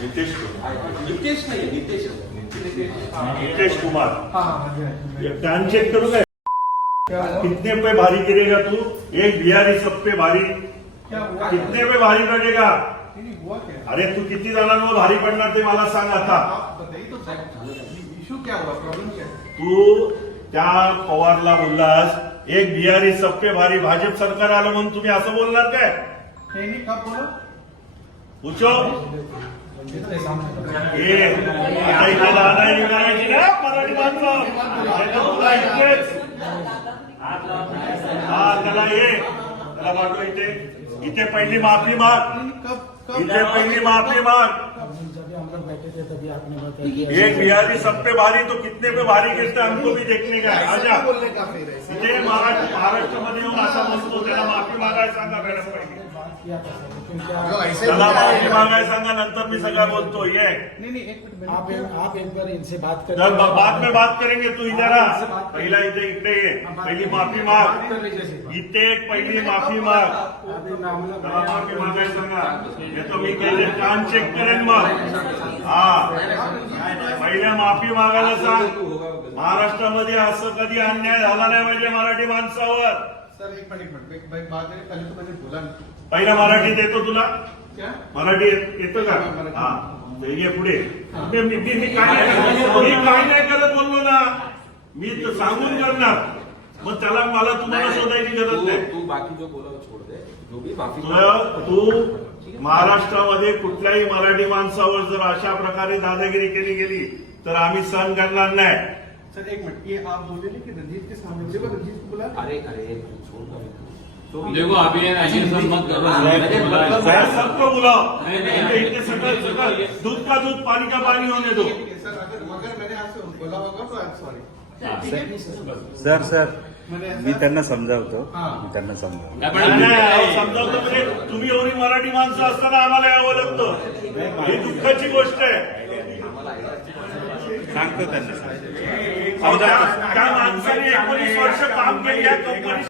नितेश कुमार नितेश नाही नितेश नितेश कुमार। कान चेक करू काय कितने पे भारी गिरेगा तू एक बिहारी सब पे भारी कितने पे भारी पडेगा अरे तू किती जणांवर भारी पडणार ते मला सांग आता तो साहब इशू क्या हुआ प्रॉब्लम क्या है तू त्या पवारला बोललास एक बिहारी सबके भारी भाजप सरकार आलं म्हणून तुम्ही असं बोलणार काय पूछो ये आता इथे लहानाई निघायची ना मराठी माणसं त्याला बोला इथेच हा। त्याला ये त्याला पाठव इथे इथे पहिली माफी माग नहीं, कब कब इथे पहिली माफी माग जब हम लोग बैठे थे तभी आपने बताया एक बिहारी सब पे भारी तो कितने पे भारी गिरते हमको भी देखने का। है आजा। बोलने का फिर ऐसे इथे महाराष्ट्र महाराष्ट्रामध्ये येऊन असा म्हणतो त्याला माफी मागायला सांगा मॅडम पहिले बात किया था सर लेकिन क्या जो ऐसे त्याला बोला माफी है- मागायला सांगा. नंतर मी सगळं बोलतो ये नहीं नहीं एक मिनट आप मैंने आप एक बार इनसे बात कर तर ब- बाद में बात करेंगे तू इधर आ पहिला इथे इकडे ये पहिली माफी माग इथे एक पहिली माफी माग अभी मामला त्याला माफी मागायला सांगा येतो मी केले कान चेक करेन मग हा. पहिल्या माफी मागायला सांग महाराष्ट्रामध्ये असं कधी अन्याय झाला नाही पाहिजे मराठी माणसावर. सर एक मिनट एक मिनट. एक एक बात है पहले तो मैंने बोला नहीं पहिला मराठीत येतो तुला. क्या? मराठी येत- येतं का? मराठी. हा. ये पुढे. मी मी- मी- मी काय नाही करत. मी काय नाही करत बोललो ना. मी तर सांगून करणार. मग त्याला मला तुम्हाला शोधायची गरज नाही. तू बाकी जो बोला वो छोड़ दे. जो भी माफी तुला- तू महाराष्ट्रामध्ये कुठल्याही मराठी माणसावर जर अशा प्रकारे दादागिरी केली गेली तर आम्ही सहन करणार नाही. सर एक मिनट ये आप बोले नहीं कि रंजीत के सामने देखो रंजीत को बोला अरे अरे छोड़ दो देखो आप ये ऐसे सब मत करो सबको बुलाओ नहीं, नहीं, इथे इथे सगळं सगळं दूध का दूध पानी का पानी होने दो है, है, सर अगर अगर मैंने आपसे बोला होगा तो I am sorry sir sir मी त्यांना समजावतो हां. मी त्यांना समजावतो नाही, नाही, अहो, समजावतो म्हणजे तुम्ही एवढी मराठी माणसं असताना आम्हाला यावं लागतं ही दुःखाची गोष्ट आहे सांगतो त्यांना त्या माणसाने एकोणीस वर्ष काम केली या कंपनी